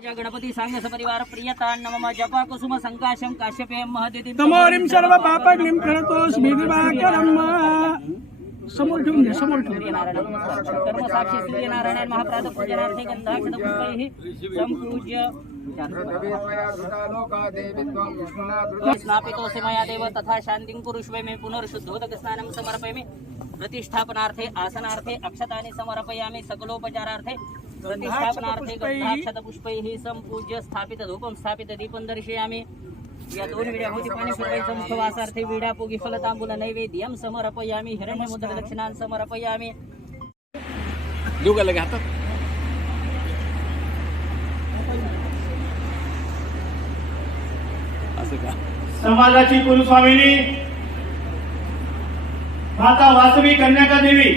गणपती सांग सपरिवार प्रियता नमः जपा कुसुम संकाशम काश्यपेय महदेती तमोरिम सर्व पापग्निम प्रणतोष विधिवाकरम समोर ठेवून घ्या समोर ठेवून कर्म साक्षी सूर्यनारायण महाप्रात पूजनार्थे गंधाक्षत पुष्पैः संपूज्य स्नापितोऽसि मया देव तथा शान्तिं कुरुष्वे मे पुनर्शुद्धोदक स्नानं समर्पयामि प्रतिष्ठापनार्थे आसनार्थे अक्षतानि समर्पयामि सकलोपचारार्थे प्रतिष्ठापनार्थे गंधाक्षत पुष्पैः संपूज्य स्थापित धूपं स्थापित दीपं दर्शयामि या दोन विड्याभोवती पाणी फिरवायचं मुखवासार्थे विड्या पोगी फलतांबूल नैवेद्यं समर्पयामि हिरण्यमुद्र दक्षिणां समर्पयामि देऊ का लगे हातात असं का समाजाची कुलस्वामिनी माता वासवी कन्याका देवी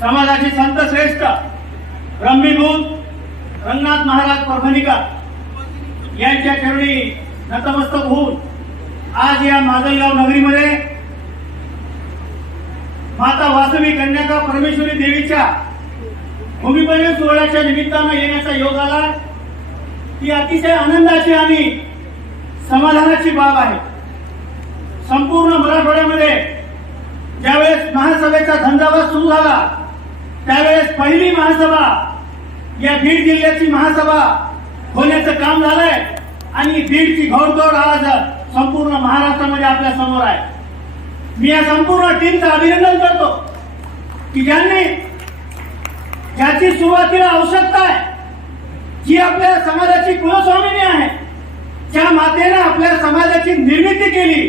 समाजाची संत श्रेष्ठ ब्रह्मीभूत रंगनाथ महाराज परभणीकर यांच्या चरणी नतमस्तक होऊन आज या माजलगाव नगरीमध्ये माता वासवी कन्याका परमेश्वरी देवीच्या भूमिपूजन सोहळ्याच्या निमित्तानं येण्याचा योग आला ही अतिशय आनंदाची आणि समाधानाची बाब आहे। संपूर्ण मराठवाड्यामध्ये ज्यावेळेस महासभेचा धंदावाद सुरू झाला त्यावेळेस पहिली महासभा या बीड जिल्ह्याची महासभा होण्याचं काम झालंय आणि बीडची घोडदौड आज संपूर्ण महाराष्ट्रामध्ये आपल्या समोर आहे। मी या संपूर्ण टीमचं अभिनंदन करतो की ज्याची सुरुवातीला आवश्यकता आहे जी आपल्या समाजाची कुलस्वामिनी आहे ज्या मातेने आपल्या समाजाची निर्मिती केली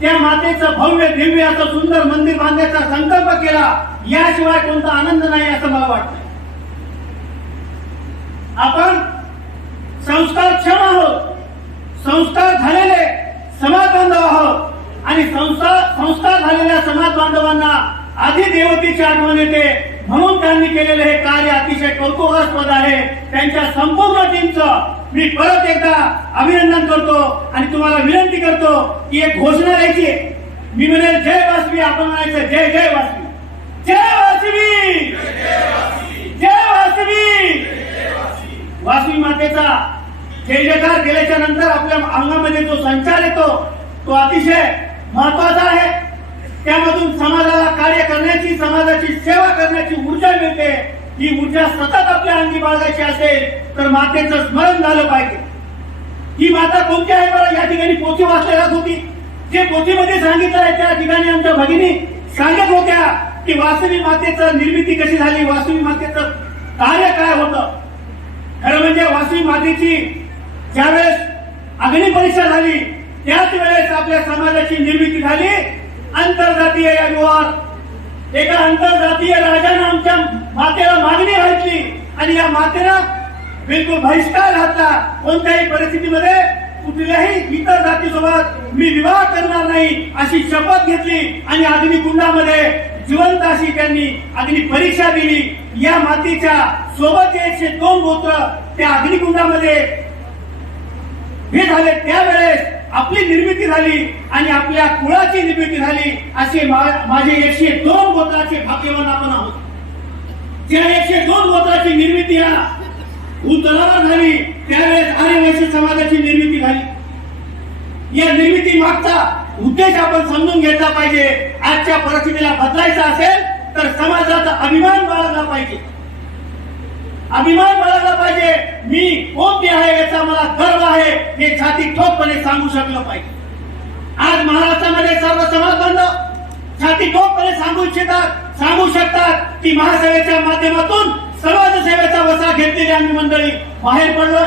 त्या मातेचं भव्य दिव्य असं सुंदर मंदिर बांधण्याचा संकल्प केला याशिवाय कोणता आनंद नाही असं मला वाटतं। आपण संस्कारक्षम आहोत संस्कार झालेले समाज बांधव आहोत आणि संस्कार झालेल्या समाज बांधवांना आधी देवतेची आठवण येते म्हणून त्यांनी केलेले हे कार्य अतिशय कौतुकास्पद आहे। त्यांच्या संपूर्ण टीमचं मी परत एकदा अभिनंदन करतो आणि तुम्हाला विनंती करतो की एक घोषणा द्यायची मी म्हणेल जय वासवी आपण म्हणायचं जय जय वासवी जय वासवी जय वासवी वासवी मातेचा जय जयकार केल्याच्या नंतर आपल्या अंगामध्ये जो संचार येतो तो अतिशय महत्वाचा आहे। त्यामधून समाजाला कार्य करण्याची समाजाची सेवा करण्याची ऊर्जा मिळते। ही ऊर्जा सतत आपल्या अंगी बाळगायची असेल तर मातेचं स्मरण झालं पाहिजे। ही माता कोणती आहे बरं या ठिकाणी पोथी वाचल्या जात होती जे पोथीमध्ये सांगितलं आहे त्या ठिकाणी आमच्या भगिनी सांगत होत्या की वासवी मातेचं निर्मिती कशी झाली वासवी मातेचं कार्य काय होतं। खरं म्हणजे वासवी मातेची ज्यावेळेस अग्नी परीक्षा झाली त्याच वेळेस आपल्या समाजाची निर्मिती झाली। आंतरजातीय या विवाहात एका आंतरजातीय राजाने आमच्या मातेला मागणी घातली आणि या मातेनं बिलकुल बहिष्कार घातला कोणत्याही परिस्थितीमध्ये कुठल्याही इतर जातीसोबत मी विवाह करणार नाही अशी शपथ घेतली आणि अग्निकुंडामध्ये जिवंत अशी त्यांनी अग्नि परीक्षा दिली। या मातेच्या सोबत 102 गोत्र त्या अग्निकुंडामध्ये हे झाले त्यावेळेस आपली निर्मिती झाली आणि आपल्या कुळाची निर्मिती झाली। असे माझे 102 गोत्राचे भाग्यवान आपण आहोत। त्या 102 गोत्राची निर्मिती या भूतलावर झाली त्यावेळेस आर्यवैश्य समाजाची निर्मिती झाली। या निर्मिती मागचा उद्देश आपण समजून घेतला पाहिजे। आजच्या परिस्थितीला बदलायचा असेल तर समाजाचा अभिमान बाळगला पाहिजे अभिमान बाळगला पाहिजे। मी कोणती आहे याचा मला गर्व आहे हे छाती ठोकपणे सांगू शकलं पाहिजे। आज महाराष्ट्रामध्ये सर्व समाज बांधव छाती ठोकपणे सांगू शकतात की महासभेच्या माध्यमातून समाजसेवेचा वसा घेतलेली आम्ही मंडळी बाहेर पडलोय।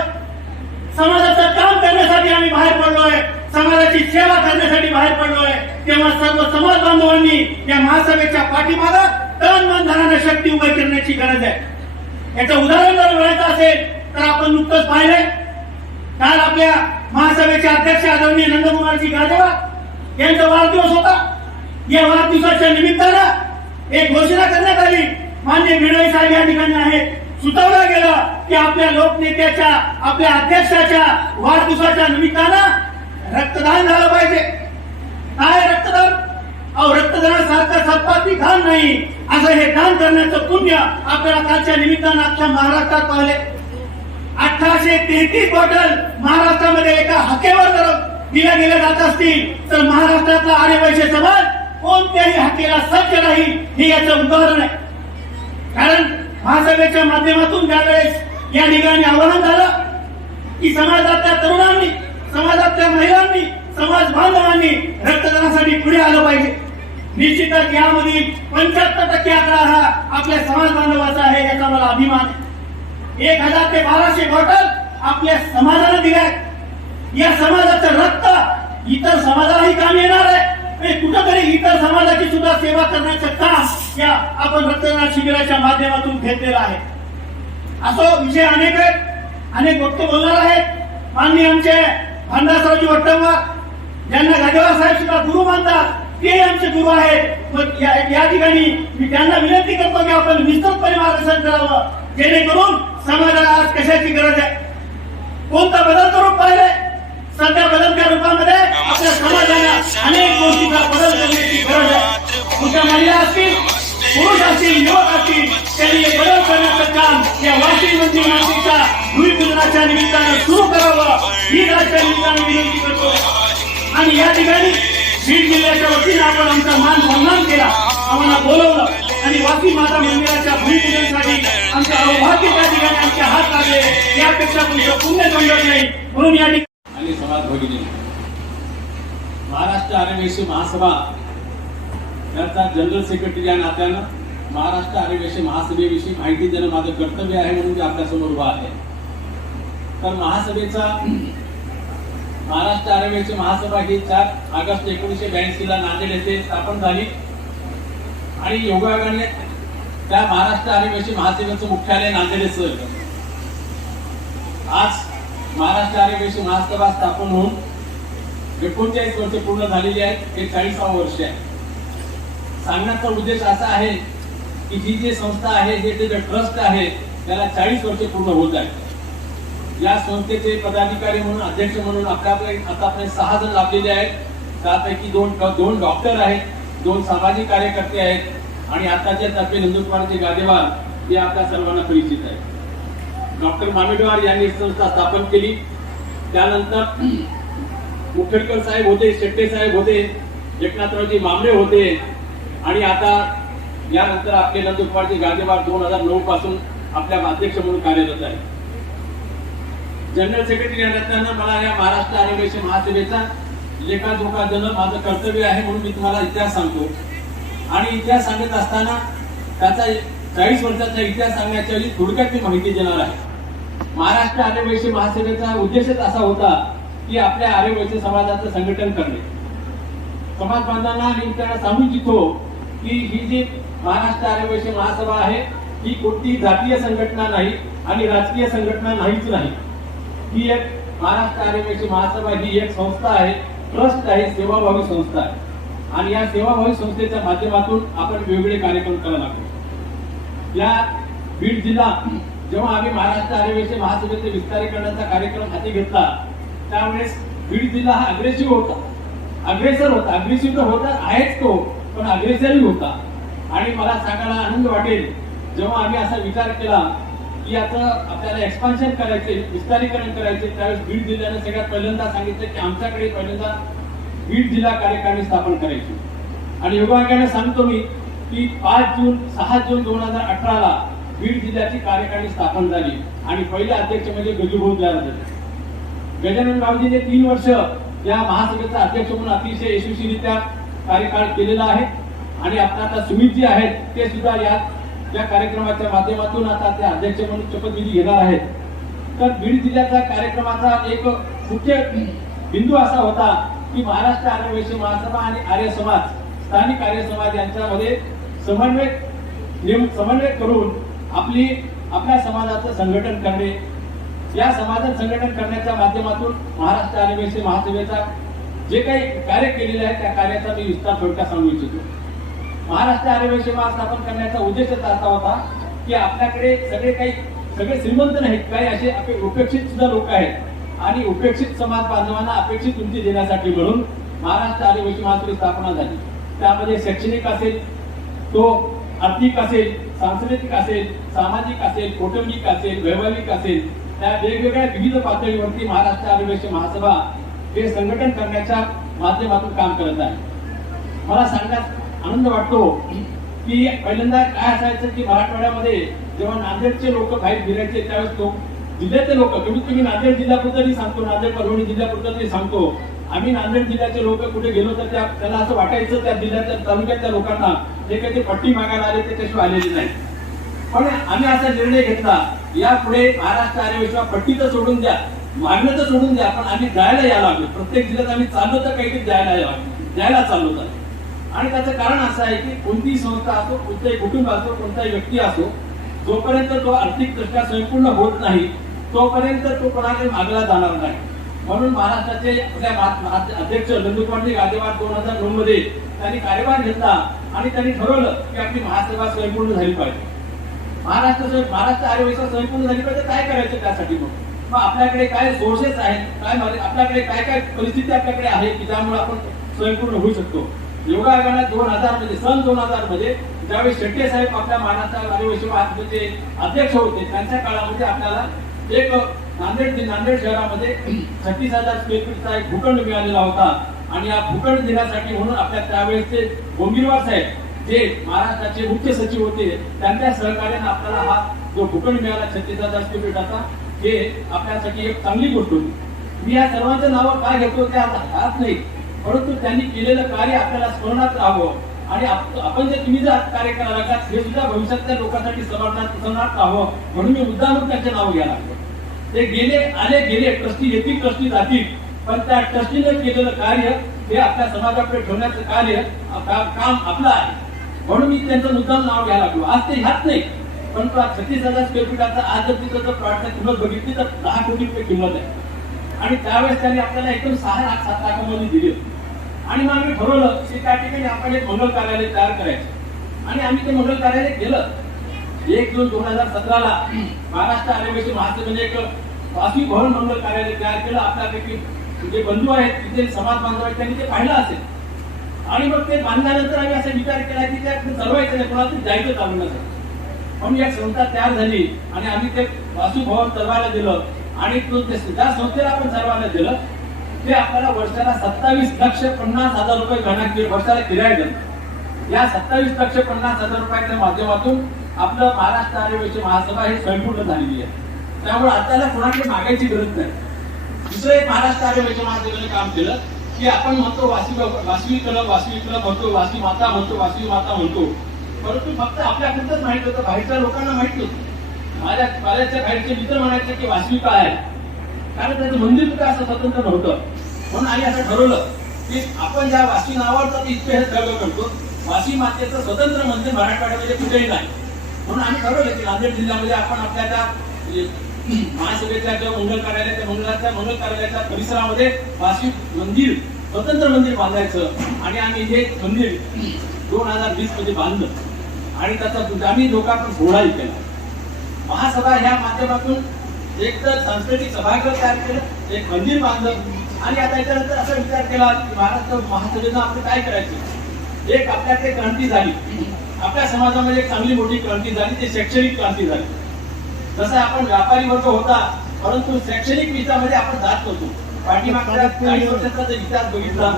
समाजाचं काम करण्यासाठी आम्ही बाहेर पडलोय समाजाची सेवा करण्यासाठी बाहेर पडलोय। तेव्हा सर्व समाज बांधवांनी या महासभेच्या पाठीमागे तन मन धनाने शक्ती उभी करण्याची गरज आहे। याचं उदाहरण जर मिळायचं असेल तर आपण नुकतंच पाहिलंय काल आपल्या महासभेचे अध्यक्ष आदरणीय नंदकुमारजी गाजेवार यांचा वाढदिवस होता। या वाढदिवसाच्या निमित्तानं एक घोषणा करण्यात आली माननीय भिडवे साहेब या ठिकाणी आहेत सुचवलं गेलं की आपल्या लोकनेत्याच्या आपल्या अध्यक्षाच्या वाढदिवसाच्या निमित्तानं रक्तदान झालं पाहिजे। काय रक्तदान रक्तदानासारखं सत्पाती दान नाही असं हे दान करण्याचं पुण्य आपल्याला कालच्या निमित्तानं अख्ख्या महाराष्ट्रात पाहिले। 1833 बॉटल महाराष्ट्रामध्ये एका हाकेवर जर दिल्या गेल्या जात असतील तर महाराष्ट्रातला आर्यवैश्य समाज कोणत्याही हाकेला सज्ज राहील हे याचं उदाहरण आहे. कारण महासभेच्या माध्यमातून ज्यावेळेस या ठिकाणी आवाहन झालं की समाजातल्या तरुणांनी, समाजातल्या महिलांनी, समाज बांधवांनी रक्तदानासाठी पुढे आलं पाहिजे. निश्चितच यामधील 75% आकडा हा आपल्या समाज बांधवाचा आहे, याचा मला अभिमान आहे. 1000 ते 1200 बॉटल आपल्या समाजाने दिल्यात. या समाजाचं रक्त इतर समाजालाही काम येणार आहे. कुठंतरी इतर समाजाची सुद्धा सेवा करण्याचं काम या आपण रक्तदान शिबिराच्या माध्यमातून घेतलेलं आहे. असो विषय अनेक आहेत, अनेक वक्ते बोलणार आहेत. माननीय आमचे भांडासरावजी वट्टंवर ज्यांना गाडेवार साहेब सुद्धा गुरु मानतात, ते आमचे गुरु आहेत. मग या ठिकाणी मी त्यांना विनंती करतो की आपण विस्तृतपणे मार्गदर्शन करावं, जेणेकरून समाजाला आज कशाची गरज आहे, कोणता बदलतं रूप पाहिलंय. सध्या बदलत्या रूपामध्ये आपल्या समाजाला अनेक गोष्टीचा बदल करण्याची गरज आहे. तुमच्या महिला असतील, पुरुष असतील, युवक असतील, त्यांनी हे बदल करण्याचं काम या वाशिम मंदिर नाशिकच्या भूमिपूजनाच्या निमित्तानं सुरू करावं ही राजच्या निमित्तानं विनंती करतो. आणि या ठिकाणी बीड जिल्ह्याच्या वतीनं आपण आमचा मान सन्मान केला, आम्हाला बोलवलं आणि वाशिम माता मंदिराच्या भूमिपूजनासाठी आमचं अवभाग्य त्या ठिकाणी आमच्या हात लागले. यापेक्षा तुमचं पुण्य संगत नाही. म्हणून या ठिकाणी आणि समाज भगिनी, महाराष्ट्र आर्यवैश्य महासभा याचा जनरल सेक्रेटरी या नात्यानं महाराष्ट्र आर्यवैश्य महासभेविषयी माहिती देणं माझं कर्तव्य आहे, म्हणून मी आपल्यासमोर उभा आहे. तर महासभेचा महाराष्ट्र आर्यवैश्य महासभा ही 4 ऑगस्ट 1982 ला नांदेड येथे स्थापन झाली आणि योगायोगाने त्या महाराष्ट्र आर्यवैश्य महासभेचं मुख्यालय नांदेड येथे. आज महाराष्ट्र आर्यवैश्य महासभा स्थापन होऊन 39 वर्ष पूर्ण झालेली आहेत. हे 40वे वर्ष आहे. सांगण्याचा उद्देश असा आहे की ही जी संस्था आहे, जे ट्रस्ट आहे, त्याला 40 वर्ष पूर्ण होत आहेत. या संस्थेचे पदाधिकारी म्हणून, अध्यक्ष म्हणून आपल्याकडे 6 जण लाभलेले आहेत. त्यापैकी दोन डॉक्टर आहेत, 2 सामाजिक कार्यकर्ते आहेत आणि आताचे तर्फे नंदकुमारचे गादेवार हे आपल्या सर्वांना परिचित आहे. डॉक्टर मामेडवार यांनी संस्था स्थापन केली. त्यानंतर मुखेडकर साहेब होते, शेट्टे साहेब होते, एकनाथरावजी मामले होते आणि आता यानंतर आपले नंदकुमारचे गादेवार 2009 पासून आपल्या अध्यक्ष म्हणून कार्यरत आहे. जनरल सेक्रेटरी या नात्यानं मला या महाराष्ट्र आर्यवैश्य महासभेचा लेखाजोखा देणं माझं कर्तव्य आहे, म्हणून मी तुम्हाला इतिहास सांगतो. आणि इतिहास सांगत असताना त्याचा 40 वर्षाचा इतिहास सांगण्याच्या वेळी थोडक्यात मी माहिती देणार आहे. महाराष्ट्र आर्यवैश्य महासभेचा उद्देशच असा होता की आपल्या आर्यवैश्य समाजाचं संघटन करणे. समाज बांधवांना मी त्यांना सांगू इच्छितो की ही जी महाराष्ट्र आर्यवैश्य महासभा आहे ही कोणती जातीय संघटना नाही आणि राजकीय संघटना नाहीच नाही. ही एक महाराष्ट्र आर्यवैश्य महासभा ही एक संस्था आहे, ट्रस्ट आहे, सेवाभावी संस्था आहे. आणि या सेवाभावी संस्थेच्या माध्यमातून आपण वेगवेगळे कार्यक्रम करायला लागतो. या बीड जिल्हा जेव्हा आम्ही महाराष्ट्र आर्यवैश्य महासभेचे विस्तारीकरणाचा कार्यक्रम हाती घेतला त्यावेळेस बीड जिल्हा हा अग्रेसिव्ह होता, अग्रेसर होता. अग्रेसिव्ह तर होता आहेच तो, पण अग्रेसरही होता. आणि मला सांगायला आनंद वाटेल जेव्हा आम्ही असा विचार केला की आता आपल्याला एक्सपान्शन करायचे, विस्तारीकरण करायचे, त्यावेळेस बीड जिल्ह्याने सगळ्यात पहिल्यांदा सांगितलं की आमच्याकडे पहिल्यांदा बीड जिल्हा कार्यकारिणी स्थापन करायची. आणि योगायोगाने सांगतो मी की 6 जून 2018 ला बीड जिल्ह्याची कार्यकारिणी स्थापन झाली आणि पहिले अध्यक्ष म्हणजे गजूभाऊ तयार झाले. गजानन रावजीने 3 वर्ष या महासभेचा अध्यक्ष म्हणून अतिशय यशस्वीरित्या कार्यकाळ केलेला आहे. आणि आता सुमितजी आहेत ते सुद्धा या कार्यक्रमाच्या माध्यमातून आता ते अध्यक्ष म्हणून शपथविधी घेणार आहेत. तर बीड जिल्ह्याचा कार्यक्रमाचा एक मुख्य बिंदू असा होता की महाराष्ट्र आर्यवैश्य महासभा आणि आर्य समाज, स्थानिक आर्य समाज यांच्यामध्ये समन्वय करून आपल्या समाजाचं संघटन करणे. या समाजात संघटन करण्याच्या माध्यमातून महाराष्ट्र आर्यवैश्य महासभेचा जे काही कार्य केलेले आहे त्या कार्याचा मी विस्तार थोडक्यात सांगू इच्छितो. महाराष्ट्र आर्यवैश्य महासभा करण्याचा उद्देश असा होता की आपल्याकडे सगळे श्रीमंत नाहीत, काही असे उपेक्षित सुद्धा लोक आहेत आणि उपेक्षित समाज बांधवांना अपेक्षित उंची देण्यासाठी म्हणून महाराष्ट्र आर्यवैश्य महासभेची स्थापना झाली. त्यामध्ये शैक्षणिक असेल तो आर्थिक असेल, सांस्कृतिक असेल, सामाजिक असेल, कौटुंबिक असेल, वैवाहिक असेल, त्या वेगवेगळ्या विविध पातळीवरती महाराष्ट्र आदिवासी महासभा हे संघटन करण्याच्या माध्यमातून काम करत आहे. मला सांगण्यात आनंद वाटतो की पहिल्यांदा काय असायचं की मराठवाड्यामध्ये जेव्हा नांदेडचे लोक बाहेर फिरायचे त्यावेळेस तो जिल्ह्याचे लोक तुम्ही नांदेड जिल्ह्याबद्दलही सांगतो, नांदेड परभणी जिल्ह्याबद्दलही सांगतो. आम्ही नांदेड जिल्ह्याचे लोक कुठे गेलो तर त्याला असं वाटायचं त्या जिल्ह्याच्या तालुक्यातल्या लोकांना जे काही ते पट्टी मागायला आले ते त्याशिवाय आलेले नाही. पण आम्ही असा निर्णय घेतला यापुढे महाराष्ट्र आदिवासी पट्टी तर सोडून द्या, मागणं तर सोडून द्या, पण आम्ही जायला यायला लागलो. प्रत्येक जिल्ह्यात आम्ही चाललो तर काहीतरी जायला चाललो तर. आणि त्याचं कारण असं आहे की कोणतीही संस्था असो, कोणताही कुटुंब असो, कोणताही व्यक्ती असो, जोपर्यंत तो आर्थिक दृष्ट्या संपूर्ण होत नाही तोपर्यंत तो कोणाकडे मागला जाणार नाही. म्हणून महाराष्ट्राचे अध्यक्ष नंदकुमारजी गादेवार 2009 मध्ये त्यांनी कार्यभार घेतला आणि त्यांनी ठरवलं की आपली महासभा स्वयंपूर्ण झाली पाहिजे. महाराष्ट्र आदिवासी स्वयंपूर्ण झाली पाहिजे. काय करायचं त्यासाठी? मग आपल्याकडे काय सोर्सेस आहेत, काय आपल्याकडे काय काय परिस्थिती आपल्याकडे आहे की ज्यामुळे आपण स्वयंपूर्ण होऊ शकतो. योगा आयोगाने 2000 मध्ये सन 2000 मध्ये ज्यावेळी शेट्टे साहेब आपल्या महाराष्ट्र आदिवासी महासभेचे अध्यक्ष होते त्यांच्या काळामध्ये आपल्याला एक नांदेड शहरामध्ये 36,000 स्क्वेअर फीटचा एक भूखंड मिळालेला होता. आणि या भूखंड देण्यासाठी म्हणून आपल्या त्यावेळेसचे गोंगिरवार साहेब जे महाराष्ट्राचे मुख्य सचिव होते त्यांच्या सहकार्याने आपल्याला हा जो भूखंड मिळाला 36,000 स्क्वेअर फीटाचा हे आपल्यासाठी एक चांगली गोष्ट होती. मी या सर्वांच्या नावं काय घेतो त्या हात नाही, परंतु त्यांनी केलेलं कार्य आपल्याला स्मरणात राहावं आणि आपण जे तुम्ही जे कार्य करायला लागलात हे सुद्धा भविष्यातल्या लोकांसाठी स्मरणात राहावं म्हणून मी मुद्दामून त्यांचे नाव घ्यायला लागलो. ते गेले ट्रस्टी येतील, ट्रस्टी जातील, पण त्या ट्रस्टीने केलेलं कार्य हे आपल्या समाजाकडे ठेवण्याचं कार्य काम आपलं आहे. म्हणून मी त्यांचं मुद्दाम नाव घ्यायला लागलो. आज ते ह्यात नाही, पण 36,000 स्क्वेअर फीटाचा आज जर तिथं जर प्लॉटची किंमत बघितली तर 10 कोटी रुपये किंमत आहे. आणि त्यावेळेस त्यांनी आपल्याला एकदम 6-7 लाखांमध्ये दिले. आणि मग आम्ही ठरवलं की त्या ठिकाणी आपण एक मंगल कार्यालय तयार करायचं. आणि आम्ही ते मंगल कार्यालय केलं. 1 जून 2017 महाराष्ट्र आदिवासी महासभेने एक वासवी भवन मंगल कार्यालय तयार केलं. आपल्यापैकी जे बंधू आहेत तिथे समाज बांधव आहेत त्यांनी ते पाहिलं असेल. आणि मग ते बांधल्यानंतर आम्ही असा विचार केला की त्या सर्वायचं नाही, कोणाला जायचं चालवण्यासाठी. म्हणून एक संस्था तयार झाली आणि आम्ही ते वासवी भवन चालवायला दिलं. आणि ज्या संस्थेला आपण चालवायला दिलं ते आपल्याला वर्षाला 27,50,000 रुपये वर्षाला किराया देतात. या 27,50,000 रुपयाच्या माध्यमातून आपलं महाराष्ट्र आदिवासी महासभा ही स्वयंपूर्ण झालेली आहे. त्यामुळे आपल्याला कोणाकडे मागायची गरज नाही. दुसरं एक महाराष्ट्र आदिवासी महासभेने काम केलं की आपण म्हणतो वासवी क्लब म्हणतो, वासवी माता म्हणतो, परंतु फक्त आपल्याकडंच माहित होतं, बाहेरच्या लोकांना माहित नव्हतं. माझ्या बाहेरचे मित्र म्हणायचे की वासवी काय आहे, कारण त्याचं मंदिर सुद्धा असं स्वतंत्र नव्हतं. म्हणून आम्ही असं ठरवलं की आपण ज्या वासवी नावावर इतके हे सर्व करतो, वासवी मातेचं स्वतंत्र मंदिर मराठवाड्यामध्ये कुठेही नाही. म्हणून आम्ही ठरवलं की नांदेड जिल्ह्यामध्ये आपण आपल्या त्या महासभेच्या किंवा मंगल कार्यालयाच्या परिसरामध्ये वासवी मंदिर, स्वतंत्र मंदिर बांधायचं. आणि आम्ही हे मंदिर 2020 मध्ये बांधलं आणि त्याचा आम्ही लोकांना सोहळाही केला. महासभा ह्या माध्यमातून एक तर सांस्कृतिक सभागृह तयार केलं, एक मंदिर बांधलं आणि आता याच्यानंतर असा विचार केला की महाराष्ट्र महासभेनं आपलं काय करायचं. एक आपल्याकडे क्रांती झाली, आपल्या समाजामध्ये एक चांगली मोठी क्रांती झाली, ती शैक्षणिक क्रांती झाली. जसं आपण व्यापारी वर्ग होता, परंतु शैक्षणिक विचारामध्ये आपण जात नव्हतो. पाठीमागच्या 40 वर्षाचा जर इतिहास बघितला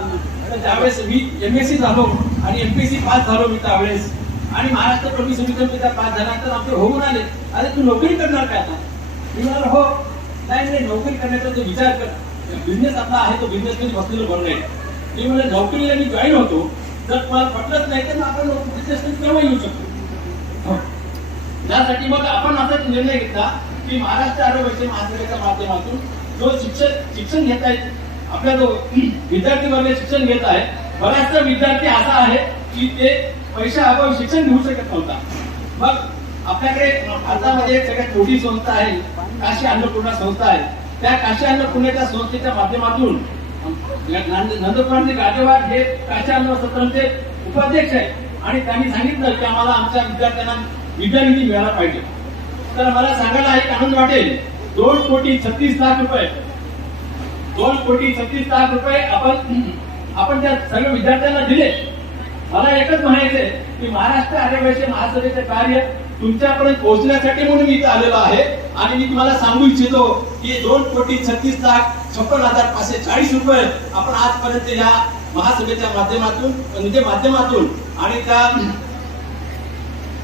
तर त्यावेळेस मी MSc झालो आणि MPSC पास झालो मी त्यावेळेस. आणि महाराष्ट्र प्रवेश समितीच्या पास झाल्यानंतर आमचे होऊन आले, अरे तू नोकरी करणार काय आता? मी म्हणाल हो, नाही नोकरी करण्याचा जो विचार कर, बिझनेस आपला आहे तो बिझनेस मध्ये बसलेलं बरं नाही. मी म्हणजे नोकरीला मी जॉईन होतो, जर तुम्हाला पटलंच नाही तर आपण बिझनेस मध्ये केव्हा येऊ शकतो. त्यासाठी मग आपण असा निर्णय घेतला की महाराष्ट्र आदिवासी महासभेच्या माध्यमातून जो शिक्षण घेत आहेत, आपल्या जो विद्यार्थी वर्ग शिक्षण घेत आहे, बराचसा विद्यार्थी असा आहे की ते पैशा अभावी शिक्षण घेऊ शकत नव्हता. मग आपल्याकडे भारतामध्ये सगळ्यात मोठी संस्था आहे काशी अन्नपूर्णा संस्था आहे. त्या काशी अन्नपूर्णेच्या संस्थेच्या माध्यमातून नंदकुमारजी गादेवार हे काशी अन्न सत्रांचे उपाध्यक्ष आहेत आणि त्यांनी सांगितलं की आम्हाला आमच्या विद्यार्थ्यांना विद्यानिधी मिळाला पाहिजे. तर मला सांगायला एक आनंद वाटेल, 2,36,00,000 रुपये 2,36,00,000 रुपये आपण त्या सर्व विद्यार्थ्यांना दिले. मला एकच म्हणायचंय की महाराष्ट्र आर्यवैश्य महासभेचे कार्य तुमच्यापर्यंत पोहोचण्यासाठी म्हणून मी इथे आलेलो आहे. आणि मी तुम्हाला सांगू इच्छितो की 2,36,56,540 रुपये आपण आजपर्यंत या महासभेच्या माध्यमातून आणि त्या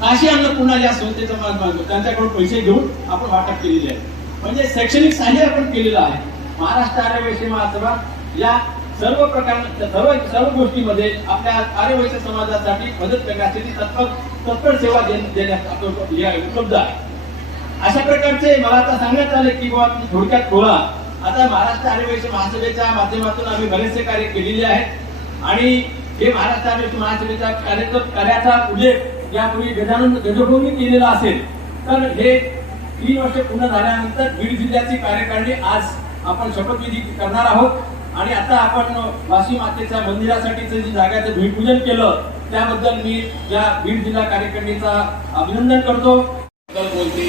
काशी अन्नपूर्णा या संस्थेच्या माध्यमातून त्यांच्याकडून पैसे घेऊन आपण वाटप केलेले आहे. म्हणजे शैक्षणिक सहाय्य आपण केलेलं आहे. महाराष्ट्र आर्यवैश्य महासभा या सर्व सर्व गोष्टीमध्ये आपल्या आर्यवैश्य समाजासाठी मदत करण्यासाठी तत्पर सेवा देण्यास उपलब्ध आहे. अशा प्रकारचे मला आता सांगण्यात आले की बाबा थोडक्यात बोला. आता महाराष्ट्र आर्यवैश्य महासभेच्या माध्यमातून आम्ही बरेचसे कार्य केलेले आहेत आणि हे महाराष्ट्र आर्यवैश्य महासभेच्या कार्याचा उल्लेख यापूर्वी गजभाऊंनी केलेला असेल तर हे 3 वर्ष पूर्ण झाल्यानंतर बीड जिल्ह्याची कार्यकारिणी आज आपण शपथविधी करणार आहोत. आणि आता आपण वाशी मातेच्या मंदिरासाठीचं जी जागाचं भूमिपूजन केलं त्याबद्दल मी या बीड जिल्हा कार्यकारिणीचा अभिनंदन करतो. बोलते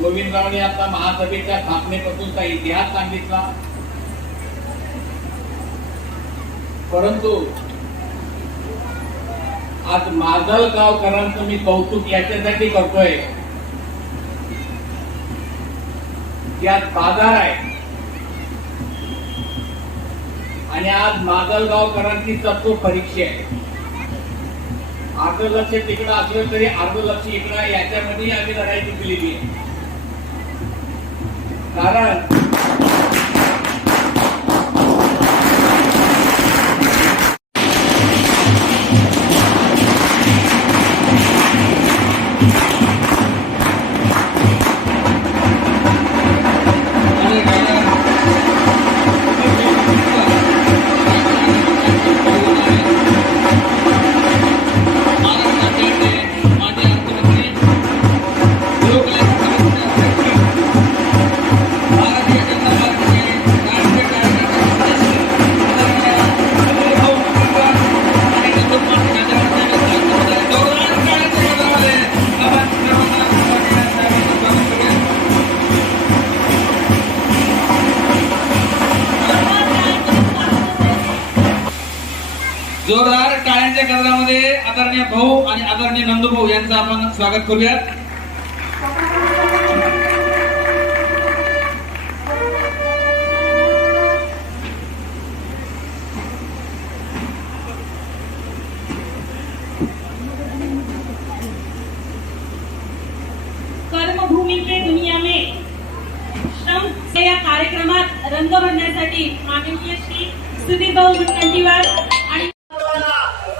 गोविंदरावने आता महासभेच्या स्थापनेपासूनचा इतिहास सांगितला, परंतु आज माजलगावकरांचं मी कौतुक याच्यासाठी करतोय की आज बाजार आहे आणि आज माजलगावकरांची तत्व परीक्षा आहे. अर्ध लक्ष तिकडं असलं तरी अर्ध लक्ष इकडं याच्यामध्ये आम्ही लढाई जिंकलेली आहे. कारण जोरदार टाळ्यांच्या गजरामध्ये आदरणीय भाऊ आणि आदरणीय नंदूभाऊ यांचं आपण स्वागत करूयात. कर्मभूमी के दुनिया में श्रम या कार्यक्रमात रंग भरण्यासाठी माननीय श्री सुधीर भाऊ मुनगंटीवार आणि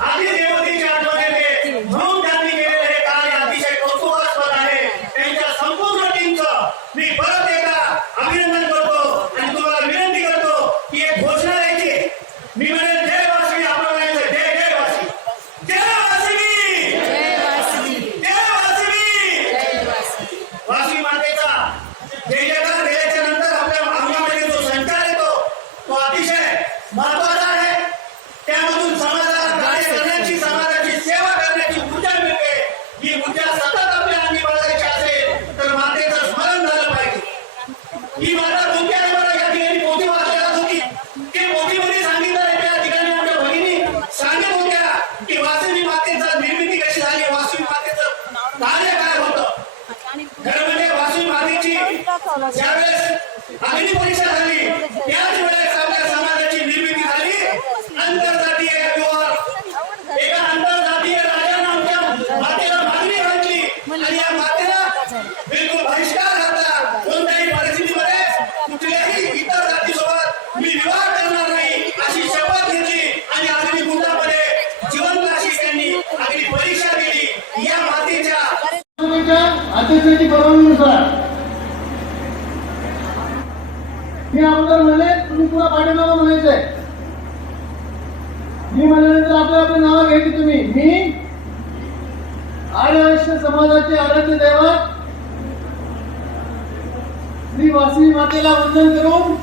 आधी देवतेची आठवण येते म्हणून त्यांनी केलेले हे कार्य अतिशय कौतुकास्पद आहे. त्यांच्या संपूर्ण टीमचं मी परत एकदा अभिनंदन करतो आणि तुम्हाला विनंती करतो की एक घोषणा द्यायची. मी म्हणेल जय वासवी, आपण म्हणायचं जय जय वासवी, जय वासवी, जय वासवी. वासवी मातेचा जय जयकार केल्याच्या नंतर आपल्या अंगामध्ये जो संचार येतो तो अतिशय महत्वाचा आहे. त्यामधून समाजाला कार्य करण्याची, समाजाची सेवा करण्याची ऊर्जा मिळते. ही ऊर्जा सतत आपल्या अंगी बाळगायची असेल तर मातेचं स्मरण झालं पाहिजे. ही माता कोणत्या बरं या ठिकाणी पोथी वाचण्यात होती. ते पोथीमध्ये सांगितलं त्या ठिकाणी आमच्या भगिनी सांगत होत्या की वासवी मातेचं निर्मिती कशी झाली, वासवी मातेचं कार्य काय होतं. खरं म्हणजे वासवी मातेची ज्यावेळेस अग्नी परीक्षा झाली त्याच वेळेस आपल्या समाजाची निर्मिती झाली. आंतरजातीय विवाह, एका आंतरजातीय राजानं आमच्या मातेला मागणी घातली आणि या मातेला बिलकुल बहिष्कार घातला. कोणत्याही परिस्थितीमध्ये कुठल्याही इतर जातीसोबत मी विवाह करणार नाही अशी शपथ घेतली आणि अग्नी कुंडामध्ये जिवंत अशी त्यांनी अग्नी परीक्षा दिली. या मातेच्या अध्यक्षाची परवानगीनुसार मी अगोदर म्हणले तुम्ही पुन्हा पाठीमागं म्हणायचंय. मी म्हणल्यानंतर आपली नावं घ्यायची तुम्ही. मी आर्यवैश्य समाजाचे आराध्य दैवत श्री वासवी मातेला वंदन करून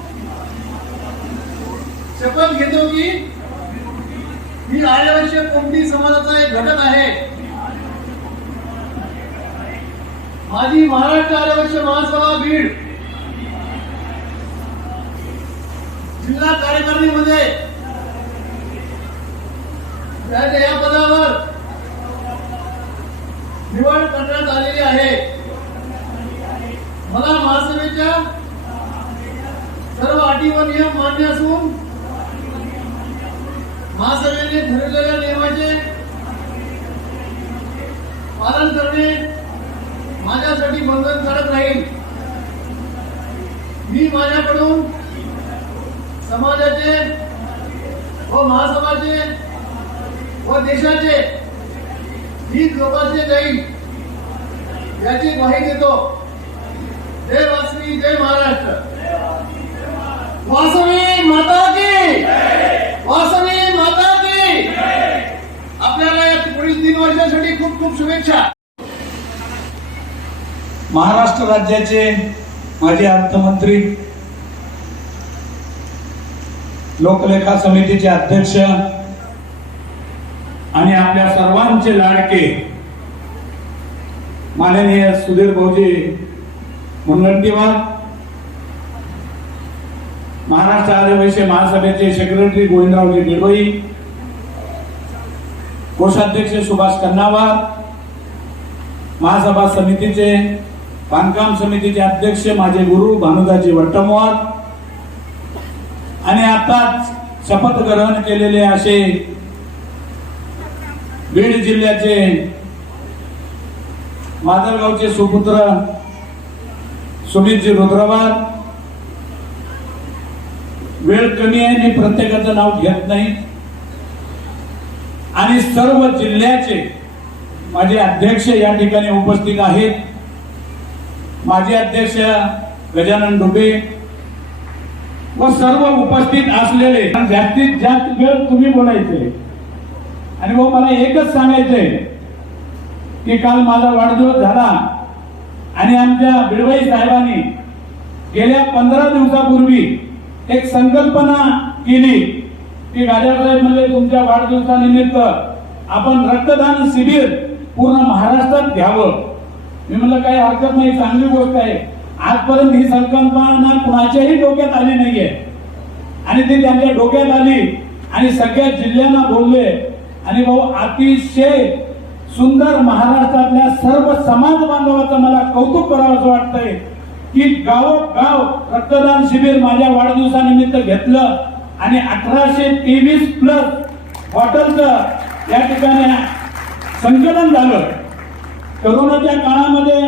शपथ घेतो की मी आर्यवैश्य कोणती समाजाचा एक घटक आहे. माझी महाराष्ट्र आर्यवैश्य महासभा बीड जिल्हा कार्यकारिणीमध्ये त्याच्या या पदावर निवड करण्यात आलेली आहे. मला महासभेच्या सर्व अटी व नियम मान्य असून महासभेने ठरवलेल्या नियमाचे पालन करणे माझ्यासाठी बंधनकारक राहील. मी माझ्याकडून समाजाचे व महासभाचे व देशाचे हित लोकांचे जाईल याची ग्वाही देतो. जय वासवी, जय महाराष्ट्र. वासवी माता की, वासवी माता की. आपल्याला या पुढील 3 वर्षासाठी खूप खूप शुभेच्छा. महाराष्ट्र राज्याचे माजी अर्थमंत्री, लोकलेखा समितीचे अध्यक्ष आणि आपल्या सर्वांचे लाडके माननीय सुधीर भाऊजी मुनगंटीवार, महाराष्ट्र आदिवासी महासभेचे सेक्रेटरी गोविंदरावजी गिरवई, कोषाध्यक्ष सुभाष कन्नावार, महासभा समितीचे बांधकाम समितीचे अध्यक्ष माझे गुरु भानुदाजी वट्टमवार आणि आताच शपथ ग्रहण केलेले असे बीड जिल्ह्याचे माजलगावचे सुपुत्र सुमितजी रुद्रवार. वेळ कमी आहे, मी प्रत्येकाचं नाव घेत नाही. आणि सर्व जिल्ह्याचे माझे अध्यक्ष या ठिकाणी उपस्थित आहेत. माजी अध्यक्ष गजानन डुबे व सर्व उपस्थित असलेले. जास्तीत जास्त वेळ तुम्ही बोलायचे. आणि भाऊ मला एकच सांगायचंय की काल माझा वाढदिवस झाला आणि आमच्या बिडवई साहेबांनी गेल्या 15 दिवसापूर्वी एक संकल्पना केली की गाजर म्हणले तुमच्या वाढदिवसानिमित्त आपण रक्तदान शिबिर पूर्ण महाराष्ट्रात घ्यावं. मी म्हणलं काही हरकत नाही, चांगली गोष्ट आहे. आजपर्यंत ही संकल्पना कुणाच्याही डोक्यात आली नाहीये आणि ती त्यांच्या डोक्यात आली आणि सगळ्या जिल्ह्यांना बोलले. आणि भाऊ अतिशय सुंदर महाराष्ट्रातल्या सर्व समाज बांधवाचं मला कौतुक करावंसं वाटतंय की गावोगाव रक्तदान शिबिर माझ्या वाढदिवसानिमित्त घेतलं आणि 1823 प्लस बॉटलचं या ठिकाणी संकलन झालं. कोरोनाच्या काळामध्ये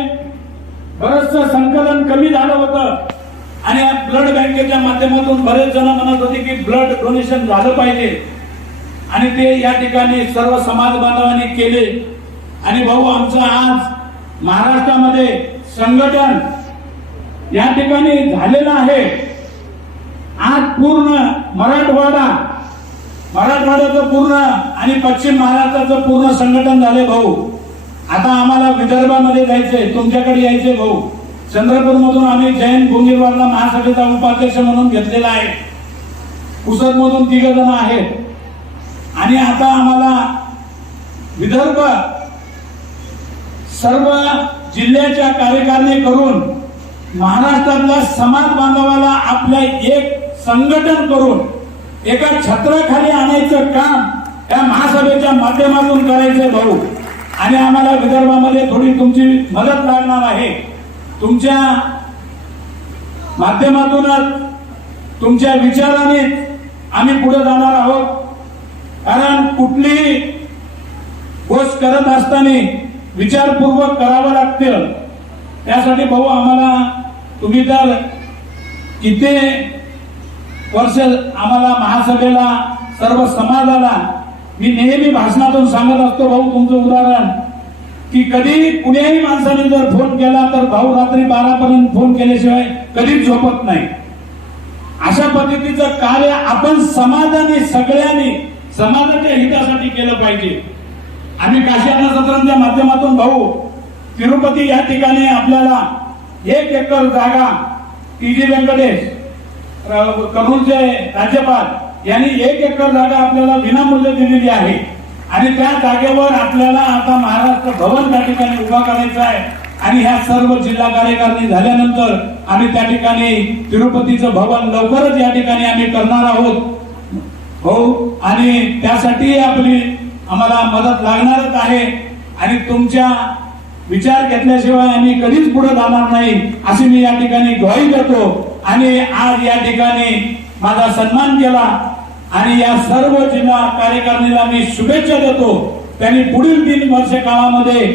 बरंचसं संकलन कमी झालं होतं आणि ब्लड बँकेच्या माध्यमातून बरेच जण म्हणत होते की ब्लड डोनेशन झालं पाहिजे आणि ते या ठिकाणी सर्व समाज बांधवांनी केले. आणि भाऊ आमचं आज महाराष्ट्रामध्ये संघटन या ठिकाणी झालेलं आहे. आज पूर्ण मराठवाड्याचं पूर्ण आणि पश्चिम महाराष्ट्राचं पूर्ण संघटन झाले भाऊ. आता आम्हाला विदर्भामध्ये जायचंय, तुमच्याकडे यायचंय भाऊ. चंद्रपूर मधून आम्ही जैन गोंगीरवारला महासभेचा उपाध्यक्ष म्हणून घेतलेला आहे. पुसद मधून 3 जण आहेत आणि आता आम्हाला विदर्भ सर्व जिल्ह्याच्या कार्यकारिणी करून महाराष्ट्रातल्या समाज बांधवाला आपल्या एक संघटन करून एका छत्राखाली आणायचं काम या महासभेच्या माध्यमातून करायचंय भाऊ. आणि आम्हाला विदर्भामध्ये थोडी तुमची मदत लागणार आहे. तुमच्या माध्यमातूनच तुमच्या विचाराने आम्ही पुढे जाणार आहोत. कारण कुठलीही गोष्ट करत असताना विचारपूर्वक करावं लागतं. त्यासाठी भाऊ आम्हाला तुम्ही तर किती वर्ष आम्हाला महासभेला सर्व समाजाला मी नेहमी भाषणातून सांगत असतो भाऊ तुमचं उदाहरण की कधी कुठल्याही माणसाने जर फोन केला तर भाऊ रात्री 12 पर्यंत फोन केल्याशिवाय कधीच झोपत नाही. अशा पद्धतीचं कार्य आपण समाजाने सगळ्यांनी समाजाच्या हितासाठी केलं पाहिजे. आम्ही काशी अन्न सत्रांच्या माध्यमातून भाऊ तिरुपती या ठिकाणी आपल्याला 1 एकर जागा टी.जी. व्यंकटेश करूरचे राज्यपाल यांनी 1 एकर जागा आपल्याला विनामूल्य दिलेली आहे आणि त्या जागेवर आपल्याला आता महाराष्ट्र भवन त्या ठिकाणी उभा करायचं आहे. आणि ह्या सर्व जिल्हा कार्यकारिणी झाल्यानंतर आम्ही त्या ठिकाणी तिरुपतीचं भवन लवकरच या ठिकाणी आम्ही करणार आहोत हो. आणि त्यासाठी आपली आम्हाला मदत लागणारच आहे आणि तुमच्या विचार घेतल्याशिवाय आम्ही कधीच पुढे जाणार नाही अशी मी या ठिकाणी ग्वाही देतो आणि आज या ठिकाणी माझा सन्मान केला आणि या सर्व जिल्हा कार्यकारिणीला मी शुभेच्छा देतो. त्यांनी पुढील 3 वर्ष काळामध्ये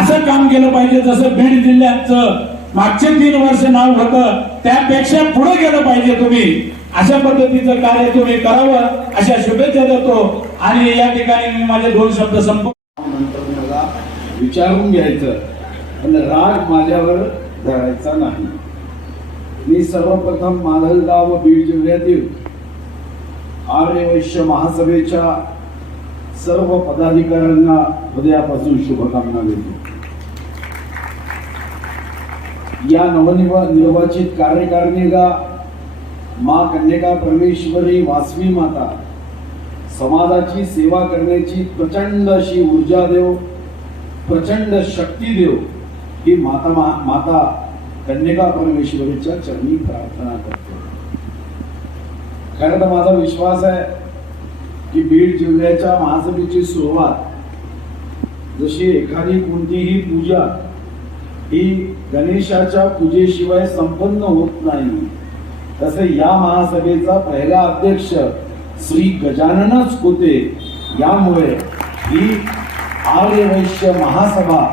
असं काम केलं पाहिजे जसं बीड जिल्ह्याचं मागचे 3 वर्ष नाव होतं त्यापेक्षा पुढे गेलं पाहिजे. तुम्ही अशा पद्धतीचं कार्य तुम्ही करावं अशा शुभेच्छा देतो आणि या ठिकाणी मी माझे 2 शब्द संपवतो. नंतर मला विचारून घ्यायचं पण राग माझ्यावर धरायचा नाही. मी सर्वप्रथम माधलगाव व बीड जिल्ह्यातील आर्य वैश्य महासभेच्या सर्व पदाधिकाऱ्यांना हृदयापासून शुभकामना देतो. या नवनिर्वाचित कार्यकारिणीला माँ कन्यका परमेश्वरी वासवी माता समाजाची सेवा करण्याची प्रचंड अशी ऊर्जा देव, प्रचंड शक्ती देव ही माता कन्यका परमेश्वरीच्या चरणी प्रार्थना करतो. खरं तर माझा विश्वास आहे की बीड जिल्ह्याच्या महासभेची सुरुवात जशी एखादी कोणतीही पूजा ही गणेशाच्या पूजेशिवाय संपन्न होत नाही तसे या महासभेचा पहिला अध्यक्ष श्री गजाननच होते. यामुळे ही आर्य वैश्य महासभा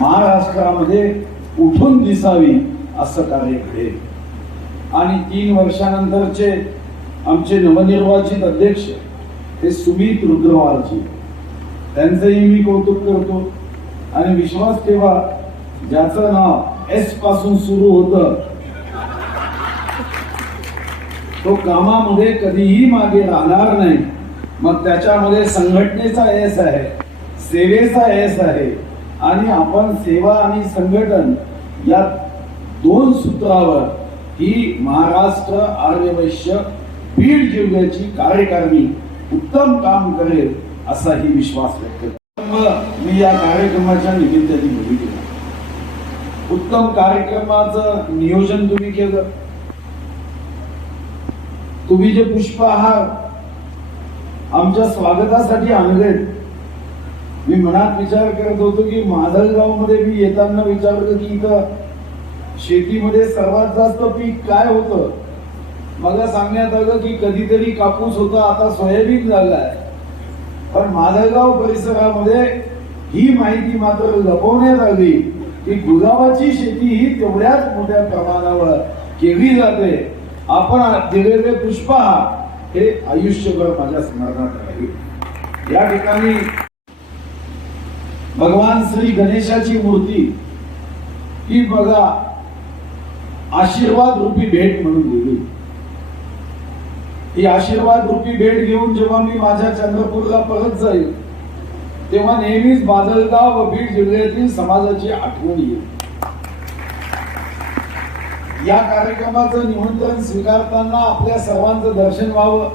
महाराष्ट्रामध्ये उठून दिसावी असं कार्य घडेल आणि 3 वर्षानंतरचे आमचे नवनिर्वाचित अध्यक्ष हे सुमित रुद्रवारजी त्यांचंही मी कौतुक करतो आणि विश्वास ठेवा ज्याचं नाव एस पासून सुरू होतं तो कामामध्ये कधीही मागे राहणार नाही. मग त्याच्यामध्ये संघटनेचा एस आहे, सेवेचा एस आहे आणि आपण सेवा आणि संघटन या 2 सूत्रावर ही महाराष्ट्र आर्य वैश्य बीड जिल्ह्याची कार्यकारिणी उत्तम काम करेल असाही विश्वास व्यक्त करतो. मी या कार्यक्रमाच्या निमित्ताने बघितलं उत्तम कार्यक्रमाचं नियोजन तुम्ही केलं. तुम्ही जे पुष्पहार आमच्या स्वागतासाठी आणले मी मनात विचार करत होतो की माधलगाव मध्ये मी येताना विचारलं की इथं शेतीमध्ये सर्वात जास्त पीक काय होतं. मला सांगण्यात आलं की कधीतरी कापूस होता आता सोयाबीन झालाय. पण माधलगाव परिसरामध्ये ही माहिती मात्र लपवण्यात आली की गुलाबाची शेती ही तेवढ्याच मोठ्या प्रमाणावर केली जाते. आपण दिलेले पुष्पहार हे आयुष्यभर माझ्या स्मरणात राहील. या ठिकाणी भगवान श्री गणेशाची मूर्ती ही बघा आशीर्वाद रूपी भेट म्हणून दिली. ही आशीर्वाद रूपी भेट घेऊन जेव्हा मी माझ्या चंद्रपूरला परत जाईल तेव्हा नेहमीच माजलगाव व बीड जिल्ह्यातील समाजाची आठवण येईल. या कार्यक्रमाचं निमंत्रण स्वीकारताना आपल्या सर्वांचं दर्शन व्हावं.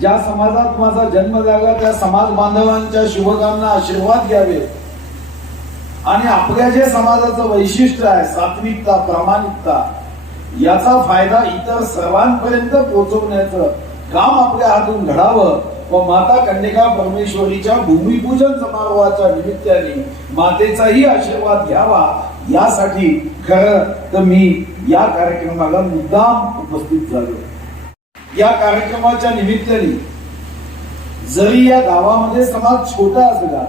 ज्या समाजात माझा जन्म झाला त्या समाज बांधवांच्या शुभकामना आशीर्वाद घ्यावे आणि आपल्या जे समाजाचं वैशिष्ट्य आहे सात्विकता प्रामाणिकता याचा फायदा इतर सर्वांपर्यंत पोहोचवण्याचं काम आपल्या हातून घडावं व माता कन्यका परमेश्वरीच्या भूमिपूजन समारोहाच्या निमित्ताने मातेचाही आशीर्वाद घ्यावा यासाठी खरं तर मी या कार्यक्रमाला मुद्दाम उपस्थित झालो. या कार्यक्रमाच्या निमित्ताने जरी या गावामध्ये समाज छोटा असला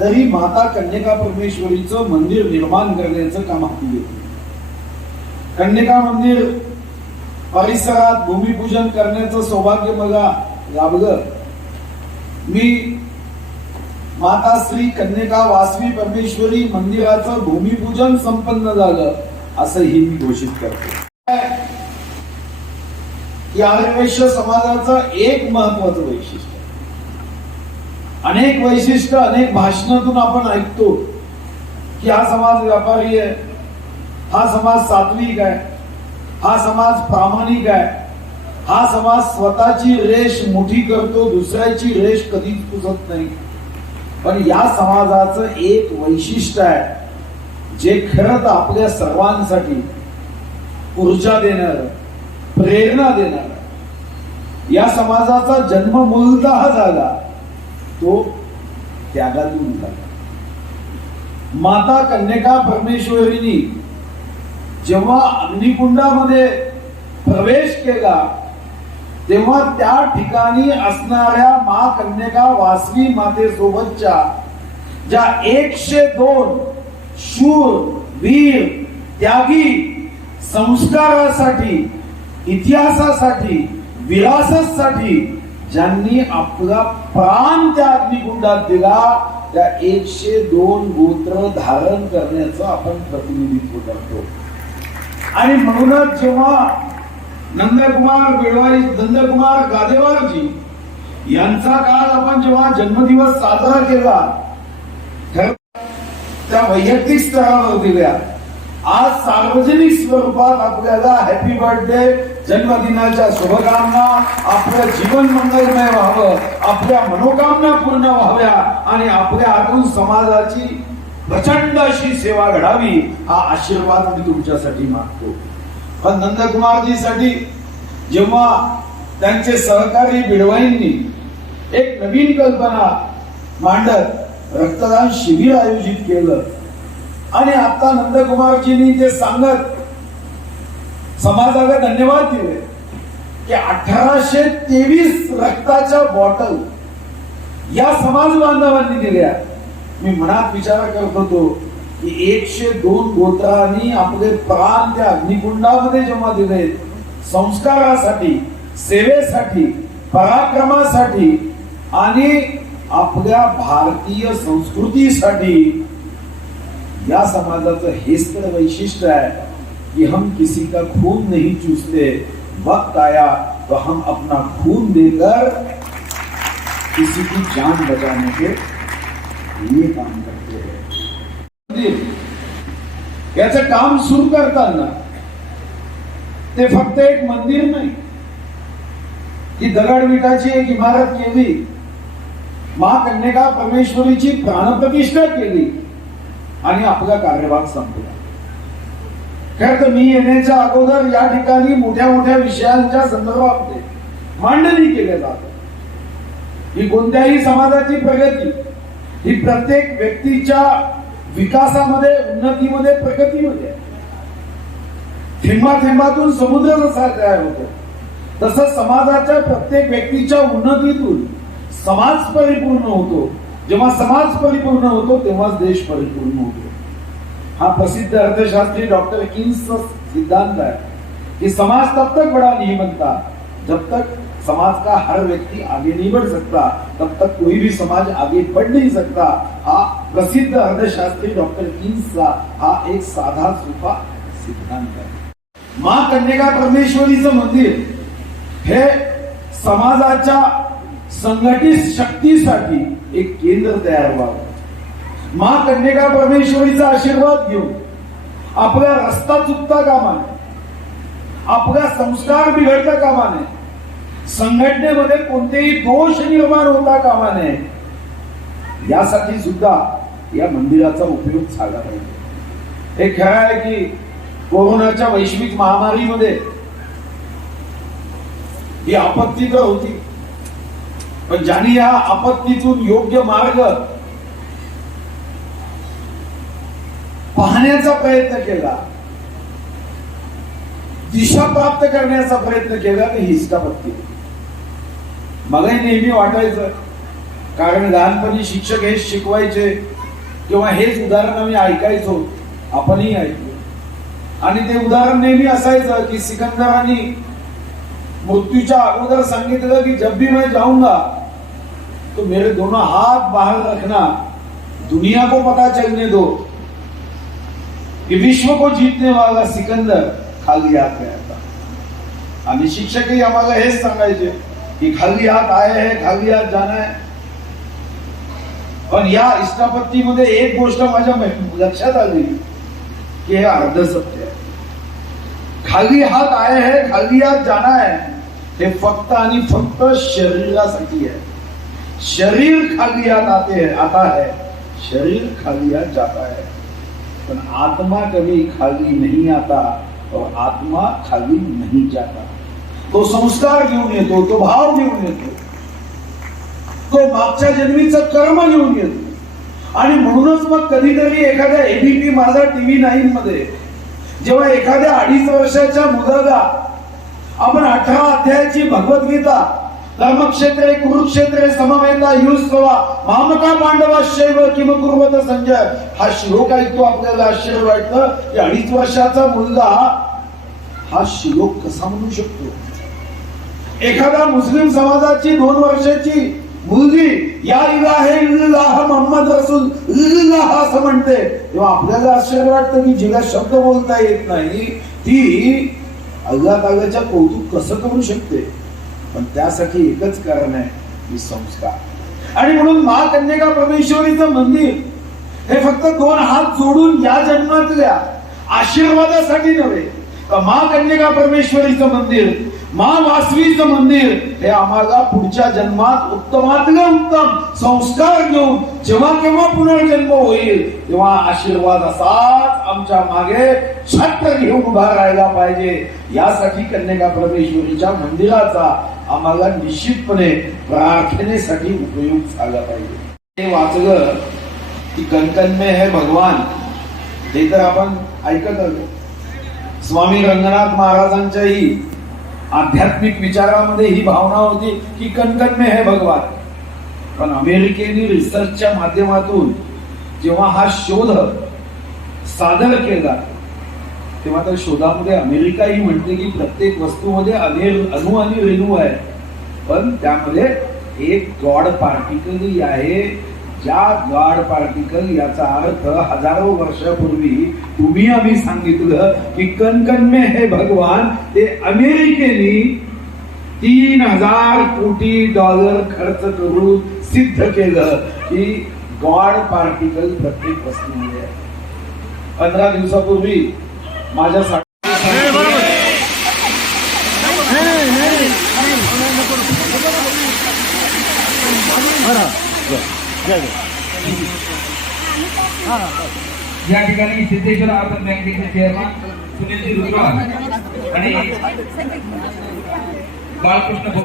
तरी माता कन्यका परमेश्वरीचं मंदिर निर्माण करण्याचं काम हाती घेतलं. कन्यका मंदिर परिसरात भूमिपूजन करण्याचं सौभाग्य मला लाभलं. मी माता श्री कन्यका वासवी परमेश्वरी मंदिराचं भूमिपूजन संपन्न झालं असंही मी घोषित करतो. या आर्यवैश्य समाजाचं एक महत्वाचं वैशिष्ट्य अनेक वैशिष्ट्य अनेक भाषणातून आपण ऐकतो की हा समाज व्यापारी आहे, हा समाज सात्विक आहे, हा समाज प्रामाणिक आहे, हा समाज स्वतःची रेष मोठी करतो दुसऱ्याची रेष कधीच पुसत नाही. पण या समाजाचं एक वैशिष्ट्य आहे जे खरं तर आपल्या सर्वांसाठी ऊर्जा देणार प्रेरणा देणार. या समाजाचा जन्म मूलतः झाला तो त्यागातून झाला. माता कन्यका परमेश्वरीनी जेव्हा अग्निकुंडामध्ये प्रवेश केला तेव्हा त्या ठिकाणी असणाऱ्या मा कन्यका वासवी मातेसोबतच्या ज्या 102 शूर वीर त्यागी संस्कारासाठी इतिहासासाठी विरासतसाठी ज्यांनी आपला प्राण त्या अग्निकुंडात दिला त्या 102 गोत्र धारण करण्याचं आपण प्रतिनिधित्व करतो. आणि म्हणूनच जेव्हा नंदकुमार बेडवाई नंदकुमार गादेवारजी यांचा काल आपण जेव्हा जन्मदिवस साजरा केला त्या वैयक्तिक स्तरावर दिल्या, आज सार्वजनिक स्वरूपात आपल्याला हॅपी बर्थडे जन्मदिनाच्या शुभकामना, आपलं जीवन मंगलमय व्हावं, आपल्या मनोकामना पूर्ण व्हाव्या आणि आपल्या हातून समाजाची प्रचंड अशी सेवा घडावी हा आशीर्वाद मी तुमच्यासाठी मागतो. पण नंदकुमारजीसाठी जेव्हा त्यांचे सहकारी बिडवाईंनी एक नवीन कल्पना मांडत रक्तदान शिबिर आयोजित केलं आणि आता नंदकुमारजींनी ते सांगत समाजाला धन्यवाद दिले की 1823 रक्ताच्या बॉटल या समाज बांधवांनी दिल्या. मी मनात विचार करत होतो की 102 गोत्रांनी आपले प्राण त्या अग्निकुंडामध्ये जेव्हा दिले संस्कारासाठी, सेवेसाठी, पराक्रमासाठी आणि आपल्या भारतीय संस्कृतीसाठी, या समाजाचं हेच तर वैशिष्ट्य है कि हम किसी का खून नहीं चूसते, वक्त आया तो हम अपना खून देकर किसी की जान बचाने के लिए काम करते हैं. याचं काम सुरू करताना ते फक्त एक मंदिर नाही, ही दगडविटाची एक इमारत केली, मा कन्यका परमेश्वरीची प्राणप्रतिष्ठा केली आणि आपला कार्यभाग संपला. खरं तर मी येण्याच्या अगोदर या ठिकाणी मोठ्या मोठ्या विषयांच्या संदर्भात मांडणी केल्या जातात. ही कोणत्याही समाजाची प्रगती ही प्रत्येक व्यक्तीच्या विकासामध्ये, उन्नतीमध्ये, प्रगतीमध्ये. थेंबा थेंबातून समुद्र जसा तयार होतो तसं समाजाच्या प्रत्येक व्यक्तीच्या उन्नतीतून समाज परिपूर्ण होतो. जेव्हा समाज परिपूर्ण होतो तेव्हाच देश परिपूर्ण होतो. हा प्रसिद्ध अर्थशास्त्री डॉक्टर किन्सचा सिद्धांत है कि समाज तब तक बड़ा नहीं बनता जब तक समाज का हर व्यक्ति आगे नहीं बढ़ सकता, तब तक कोई भी समाज आगे बढ़ नहीं सकता. हा प्रसिद्ध अर्थशास्त्री डॉक्टर किन्सचा हा एक साधा सोपा सिद्धांत आहे. मां कन्यका परमेश्वरीचं मंदिर हे समाजाच्या संघटित शक्तीसाठी एक केंद्र तयार व्हावं. मां कन्यका परमेश्वरीचा आशीर्वाद घेऊन आपला रस्ता चुकता कामा नये, आपला संस्कार बिघडता कामा नये, संघटनेमध्ये कोणतेही दोष निर्माण होता कामा नये, यासाठी सुद्धा या मंदिराचा उपयोग झाला पाहिजे. हे खरं आहे की कोरोनाच्या वैश्विक महामारीमध्ये ही आपत्ती तर होती, पण ज्यांनी या आपत्तीतून योग्य मार्ग पाहण्याचा प्रयत्न केला, दिशा प्राप्त करण्याचा प्रयत्न केला ती हीच आपत्ती. मलाही नेहमी वाटायचं, कारण लहानपणी शिक्षक हेच शिकवायचे किंवा हेच उदाहरण आम्ही ऐकायचो, आपणही ऐकलो. आणि ते उदाहरण नेहमी असायचं की सिकंदरांनी मृत्यूच्या अगोदर सांगितलं की जब भी मैं जाऊंगा तो मेरे दोनों हाथ बाहर रखना, दुनिया को पता चलने दो कि विश्व को जीतने वाला सिकंदर खाली हाथ गया था. आणि शिक्षकही आम्हाला हेच सांगायचे की खाली हात आहे, खाली हात जाना है. पण या इष्टापत्तीमध्ये एक गोष्ट माझ्या लक्षात आली की हे अर्ध सत्य आहे. खाली हात आए है, खाली हात जाना है हे फक्त आणि फक्त शरीरासाठी आहे. शरीर खाली हात आता है, शरीर खाली हात जाता है, पण आत्मा कभी खाली नहीं आता और आत्मा खाली नहीं जाता. तो संस्कार घेऊन येतो, तो भाव घेऊन येतो. तो मागच्या जन्मीचं कर्म लिहून घेतो. आणि म्हणूनच मग कधीतरी एखाद्या एबीपी माझा टीव्ही 9 मध्ये जेव्हा एखाद्या 2.5 वर्षाच्या मुलाला आपण 18 अध्यायाची भगवद्गीता धर्मक्षेत्रे कुरुक्षेत्रे समवेता युस्तवा मामका पांडवाशैव किम कुर्वत संजय हा श्लोक ऐकतो, आपल्याला आश्चर्य वाटतं की 2.5 वर्षाचा मुलगा हा श्लोक कसा म्हणू शकतो. एखादा मुस्लिम समाजाची 2 वर्षाची मुलगी या इलाहे इल्लल्लाह मुहम्मद रसूल इल्लल्लाह असं म्हणते, तेव्हा आपल्याला आश्चर्य वाटतं की जिला शब्द बोलता येत नाही ती अल्लाह ताआलाच्या कौतुक कसं करू शकते. पण त्यासाठी एकच कारण आहे की संस्कार. आणि म्हणून महाकन्यका परमेश्वरीचं मंदिर हे फक्त 2 हात जोडून या जन्मातल्या आशीर्वादासाठी नव्हे, तर महाकन्यका परमेश्वरीचं मंदिर, वासवीचं मंदिर हे आम्हाला पुढच्या जन्मात उत्तमातले उत्तम संस्कार घेऊन जेव्हा केव्हा पुनर्जन्म होईल तेव्हा आशीर्वाद असाच आमच्या मागे छत्र घेऊन उभा राहायला पाहिजे. यासाठी कन्यका परमेश्वरीच्या मंदिराचा आम्हाला निश्चितपणे प्रार्थनेसाठी उपयोग झाला पाहिजे. हे वाचलं की कणकण में है भगवान, हे तर आपण ऐकत आलो. स्वामी रंगनाथ महाराजांच्याही आध्यात्मिक विचारामध्ये ही भावना होती की कणकण में है भगवान. पण अमेरिकेने रिसर्चच्या माध्यमातून जेव्हा हा शोध सादर केला तेव्हा त्या शोधामध्ये अमेरिका ही म्हणते की प्रत्येक वस्तूमध्ये अणु आणि रेणू आहे, पण त्यामध्ये एक गॉड पार्टिकल आहे. ज्या गॉड पार्टिकल याचा अर्थ हजारो वर्षापूर्वी तुम्ही आम्ही सांगितलं की कणकण में है भगवान, ते अमेरिकेने $3000 कोटी खर्च करून सिद्ध केलं की गॉड पार्टिकल प्रत्येक वस्तूमध्ये आहे. 15 दिवसापूर्वी माझ्या या ठिकाणी सिद्धेश्वर अर्बन बँकेचे चेअरमन सुनीलजी रुद्रवार आणि बाळकृष्ण